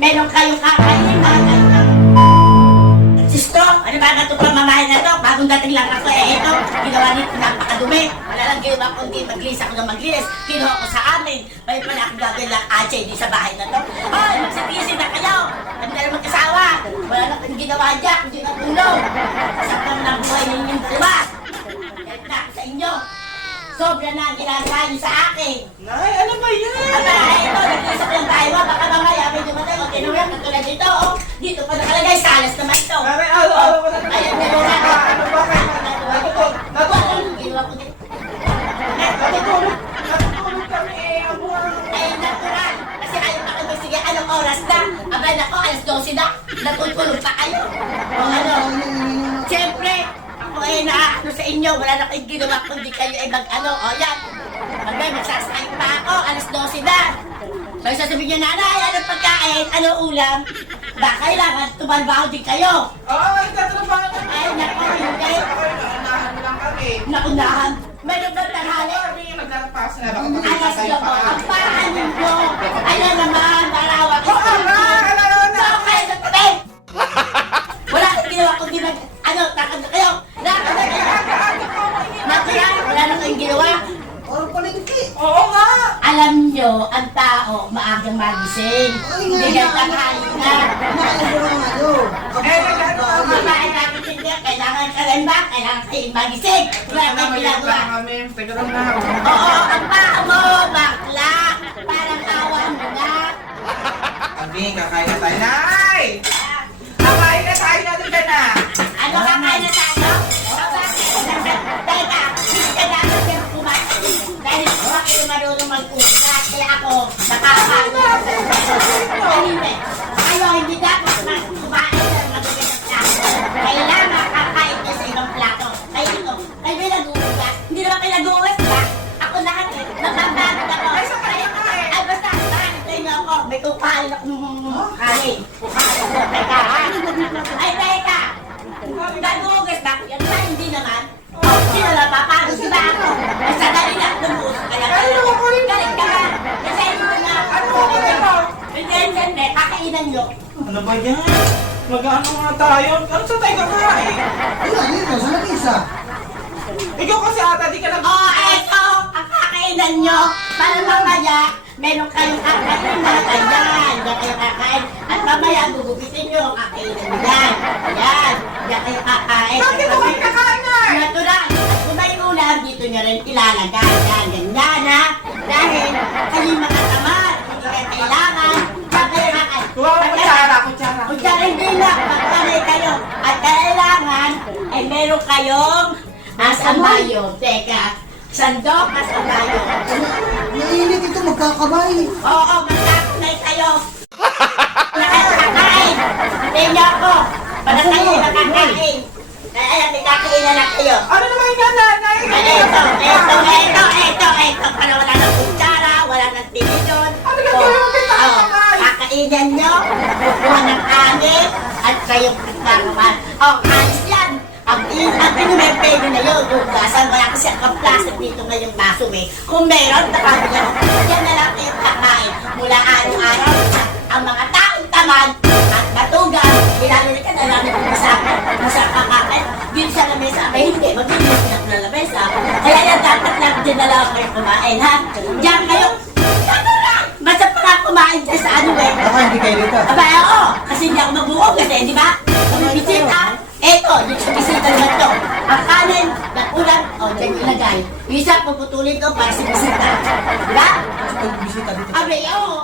meron kayong kakainin na ganyan. Sisto, ano ba na ito pamamahay na ito? Bagong dating lang ako ito, ginawa nito napakadumi. Wala lang ginawa kundi maglinis ako ng maglinis. Kinuha ko sa amin. May pala akong gagawin lang di sa bahay na ito. Ay, magsipisi na kayo. Kami na lang mag-asawa. Wala na kang ginawa dyan, kundi natulong. Saktan ng buhay ninyong dalawa. Kahit na ako sa inyo. Sobra na ang ginagawa niyo sa akin. Nay, ano ba yan? Aba, ito, nag-isip lang tayo. Baka mamaya, may dumatay. O, kinuha, katulad dito. O, dito pa nakalagay. Salas naman ito. Nanay, araw-araw ko na naman. Ayan, meron na. Ano ba kayo? Natutulog Ginawa ko dito. natutulog kami eh. Abuhan. Ay, natural. Kasi ayaw pa kayo. Sige, anong oras na? Abay, nako, alas 12 na. Natutulog pa kayo. O, ano? Siyempre, ako ay naaano sa inyo. Wala na kayong ginawa kundi kayo ay mag-ano. O, yan. Abay, magsasayang pa ako. Alas 12 na. May sasabihin niyo, nanay, anong pagkain? Anong ulam? Ba, kailangan tumalbaho din kayo. Oo, nagtatrabaho na. Ay, nako, hindi. Naunahan lang kami. Naunahan. Meron ba tanghali? Kami yung naglalagpas na. Baka Alas magkakasay ko po. pa. Ang paraan ninyo. Ayan naman, dalawa. Oo nga, alala na. So, kayo sa tabi. Wala kang ginawa kundi mag... Ano, takad na kayo. Lakad na kayo. Natural, wala na kayong ginawa. Oo nga. Alam nyo, ang tao, maagang magising. Hindi kayo tanghali na. Eh, nagano Kung kami. kumain namin hindi, kailangan ka rin ba? Kailangan kayo magising. Wala kayong ginagawa. kami. Teka lang na. Oo, ang paa mo, bakla. Parang awa mo na. Kami, kakain na tayo. Nay! Kakain na tayo na doon ka na. Ano kakain na tayo? Teka, hindi ka dapat yung kumain. Dahil ako kayo marunong mag-usap. Kaya ako, nakakaano. Hindi. Kayo, hindi dapat kumain ng mabigat na plato. Kailangan kakain ka sa ibang plato. Kayo ito, kayo may nag-uusap. Hindi naman kayo nag-uusap ba? Ako lahat eh. Napapagod ako. Ay, sa kanya ka eh. Ay, basta, bakit niyo ako? May kukain akong kain. Kukain ako. Teka, ha? Ay, teka. Nag-uusap ba? Yan ba? Hindi naman. Sino na papagod ba ako? Ay, sadali lang. Lumuusap ka lang. Ay, naku, rin. Galit ka ba? Kasi mo na. Ano ba ito? Hindi. Kakainan nyo. Ano ba yan? Mag-ano nga tayo? Ano sa tayo kakain? Ikaw kasi ata di ka nag... Oo, eto. Ang kakainan nyo. Para mamaya, meron kayong kakain na ganyan. Diyan kayo kakain. At mamaya, gugupitin nyo. Kakainan nyo yan. Yan. Diyan kayo kakain. Bakit mo kayo kakain na? Natural. Kung may ulam, dito nyo rin ilalagay. Yan, ganyan ha. Dahil kayo mga tamad. Hindi kayo kailangan. Diyan kayo kakain. Kuha mo kutsara. Kutsara hindi na. Magkanay kayo. At kailangan ay meron kayong asambayo. Teka. Sandok asambayo. Naiinit ito, magkakabay. Oo, magkakunay kayo. Na kayo kakain. Hintayin niyo ako. Para kayo nakakain. Kaya may kakainan na kayo. Ano naman yan, nanay? Ito. Para wala ng kutsara, wala ng tinidor. Ano gagawin mo kita, nanay? Kakainan nyo, kukuha ng kanin, at kayong kakakaman. Alis yan. Ang pinumempero na yun, hugasan. Wala kasi ang plastic dito ngayong baso eh. Kung meron, nakabila ko. Yan na lang kayong kakain. Mula araw-araw, ang mga taong tamad at batugan, ilalalik ka na lang ng masarap kakain. Dito sa lamesa, ay hindi, maglinis na ng lamesa. Kaya yan, dapat lang din na lang kayo kumain, ha? Diyan kayo, basta pa nga kumain dyan sa ano eh. Baka hindi kayo dito. Aba, oo, kasi hindi ako mabuo kasi, di ba? Kung bisita, eto, dito sa bisita naman to. Ang kanin, ng ulam, o, dyan ilagay. Isa, puputulin ko para sa bisita. Di ba? Bisita dito. Abe, oo,